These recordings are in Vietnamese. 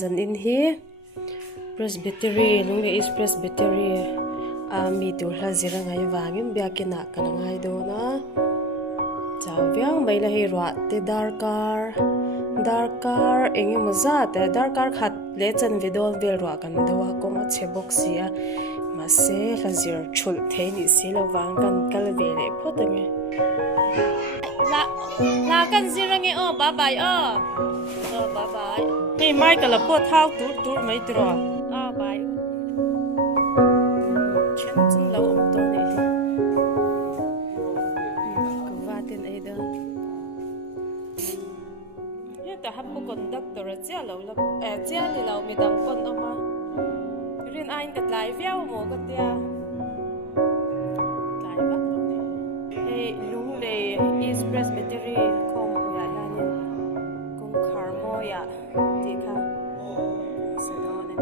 Zan in hi Presbytery lung is Presbytery mi tur hla zira ngai wangin biakina kana ngai do na chawyang mai la hi ro te darkar engi maza te darkar khat le chan vidol vel ro kan dowa kong a chebok sia ma se hla zir chul theini silo wang kan kal vele photange la kan zira nge o bye bye bye bye hey Michael po thau tur mai tro bye chen chun lo om to ne ko vaten ai da he ta hap ko conductor cha lo la cha ni lo mi dang kon oma rin ain kat lai viau mo ka tia lai bak lo ne hey lung le is Presbytery kom ya la ni kong kharmo ya ti kha se do ne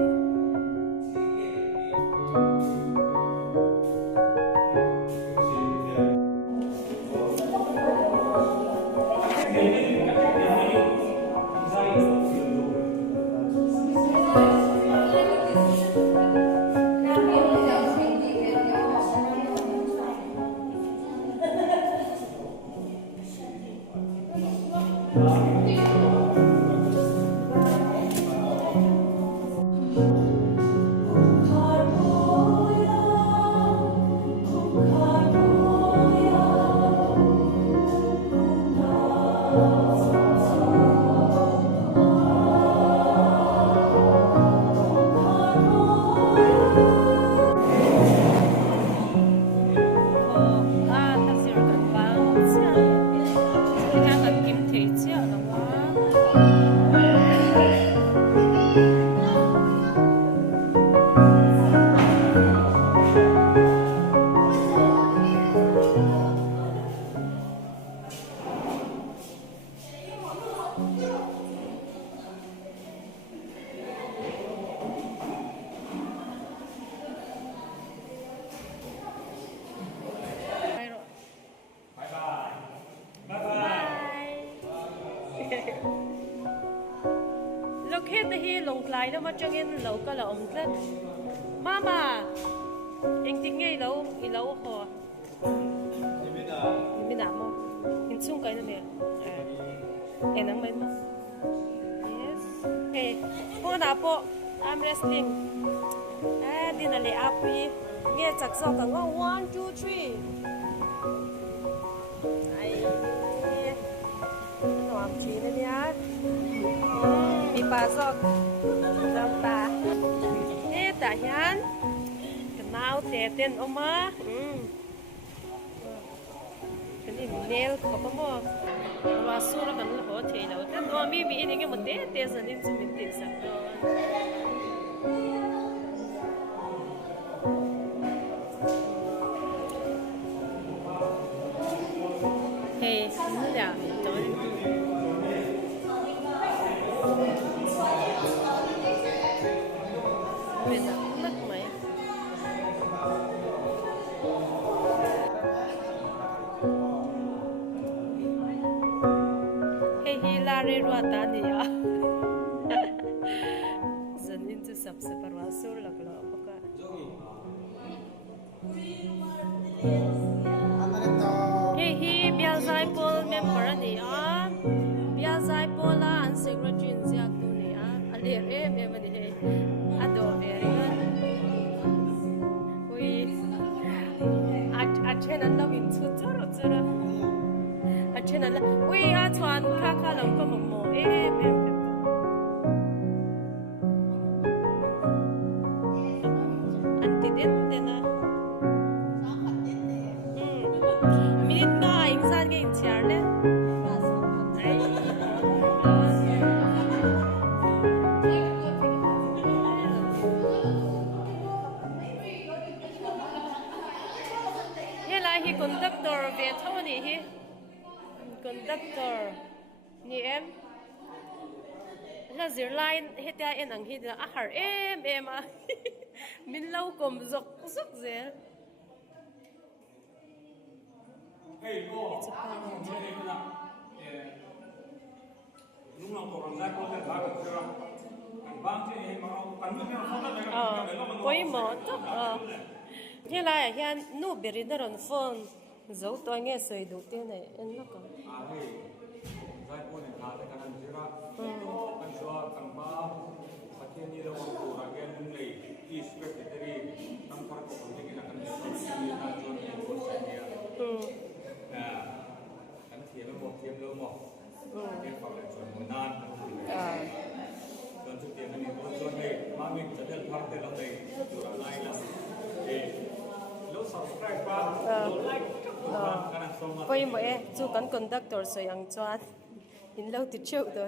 Look at the hill long climb nó mất in lâu cả là ông rất mama anh tính ngay lâu ho đi bên nào mà in xung cái này em đang bên mà yes hey po na po I'm resting đi nào lấy áp đi nghe chắc sao cả ngon 1 2 3 ai nó làm chi đấy nhá mi pa sok trong ta thế ta hian cái nào thế tên oma cái này nail có bao mò và số là cần là có thể là tên oma mi bị những cái một té giờ nên chúng mình tiền sạc đó hey nó là trời Hilary Atan ya dân in sắp sẽ parwa sur lag lo baka hi bia Zaipawl member ani bia Zaipawl an secretary ziak tu ni alir em ani he ado very ui chen an lo in chu chara chen an ui chuan kha lo ko mo em an ti den na minute ba insan ge inchar le hi conductor ve thoni hi conductor ni em la zir line hetia en ang hi a har em a min lo kom zok zel hey go nung lang ko rang lai ko te la ga quay mỏ tốt thế là hiện nụ bị nó rồi phun dấu tôi nghe sợi đầu tiên này em nó có Zaipawl in khá cái anh chỉ ra anh cho thằng ba phát hiện như là một tổ ra cái anh này is Presbytery năm phát của công ty cái anh này anh cho nên có sẽ nghe anh thiêm lâu một cái phòng lại chuẩn một nan dan setiap ini kalau mami jadi part dalam dari jualan lain lah. Lo subscribe lo like karena semua. Kau yang boleh, tu kan conductor so yang cuat, in lo tu cuk tu.